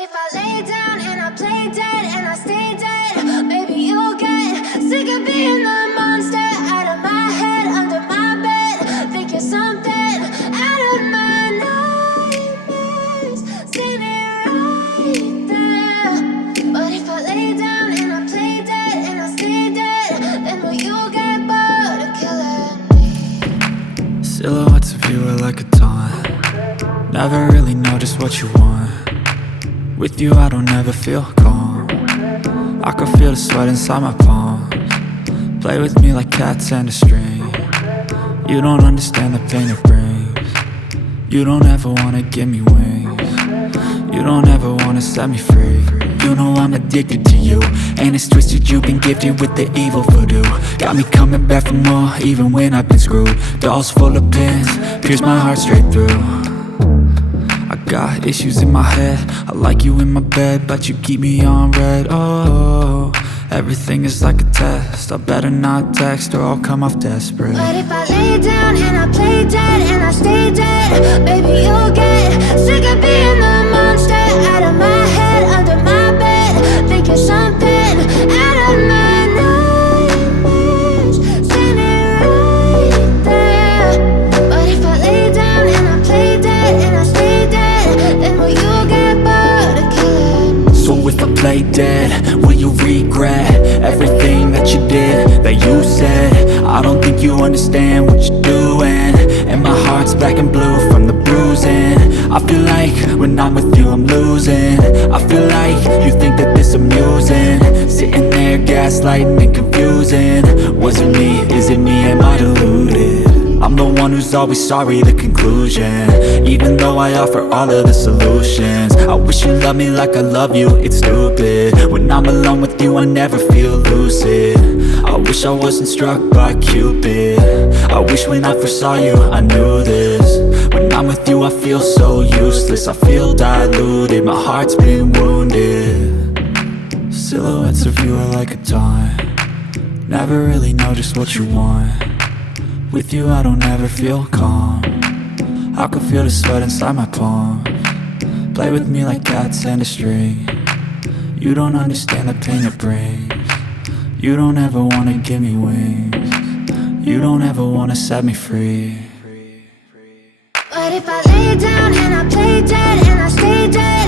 But if I lay down and I play dead and I stay dead, maybe you'll get sick of being the monster out of my head, under my bed. Think you're something out of my nightmares, standing right there. But if I lay down and I play dead and I stay dead, then will you get bored of killing me? Silhouettes of you are like a taunt. Never really know just what you want. With you I don't ever feel calm. I can feel the sweat inside my palms. Play with me like cats and a string. You don't understand the pain it brings. You don't ever wanna give me wings. You don't ever wanna set me free. You know I'm addicted to you, and it's twisted, you've been gifted with the evil voodoo. Got me coming back for more, even when I've been screwed. Dolls full of pins, pierce my heart straight through. I got issues in my head, I like you in my bed, but you keep me on red. Oh, everything is like a test, I better not text or I'll come off desperate. But if I lay down and I play dead and I stay dead, baby you'll get sick of being the monster out of my head, under my bed. Think you're something out of my nightmares, standing right there. But if I lay down and I play dead and I stay dead, then will you get bored of killing me? So if I play dead, will you regret everything that you did, that you said? I don't think you understand what you're doing, and my heart's black and blue from the bruising. I feel like when I'm with you I'm losing. I feel like you think that this amusing, sitting there gaslighting and confusing. Was it me? Is it me? Am I deluded? I'm the one who's always sorry, the conclusion, even though I offer all of the solutions. I wish you loved me like I love you, it's stupid. When I'm alone with you I never feel lucid. I wish I wasn't struck by Cupid. I wish when I first saw you I knew this. When I'm with you I feel so useless, I feel diluted, my heart's been wounded. Silhouettes of you are like a taunt. Never really know just what you want. With you I don't ever feel calm. I can feel the sweat inside my palms. Play with me like cats and a string. You don't understand the pain it brings. You don't ever wanna give me wings. You don't ever wanna set me free. But if I lay down and I play dead and I stay dead,